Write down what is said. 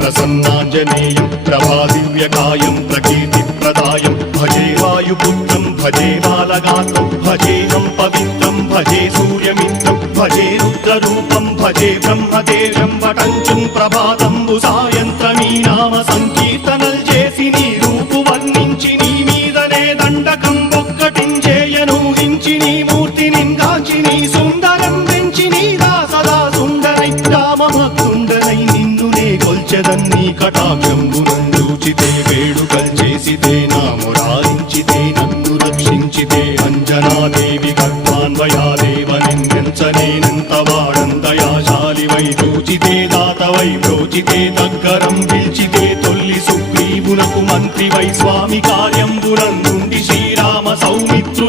ప్రసన్నాంజనేయం ప్రభాదివ్యకాయం ప్రకీర్తిప్రదాయం భజే వాయుపుత్రం భజే బాలగాత్రం భజేహం పవిత్రం భజే సూర్యమిత్రం భజే రుద్రరూపం భజే బ్రహ్మదేవం వటంచుం ప్రభాతంబు సాయంత్రమీ నామ సంకీర్తనల్ చేసి నీ రూపు వర్ణించి నీ మీదనే దండకం ఒక్కటించేయనూహించి నీ మూర్తిని గాంచి నీ సుందరం పెంచి నీ దాసదా సుందరై రామభక్తుండరై నిన్నునే కొల్చెదన్నీ కటాక్షంబునందూచితే వేడుకల్ చేసితే నా మురారించితే నన్ను రక్షించితే అంజనాదేవి గర్భాన్వయాదేవనెంచనేనంత వాడందయాశాలివై చూచితే దాతవై బ్రోచితే దగ్గరం పిల్చితే తొల్లి సుగ్రీవునకు మంత్రివై స్వామి కార్యంబునందుండి శ్రీరామ సౌమిత్రు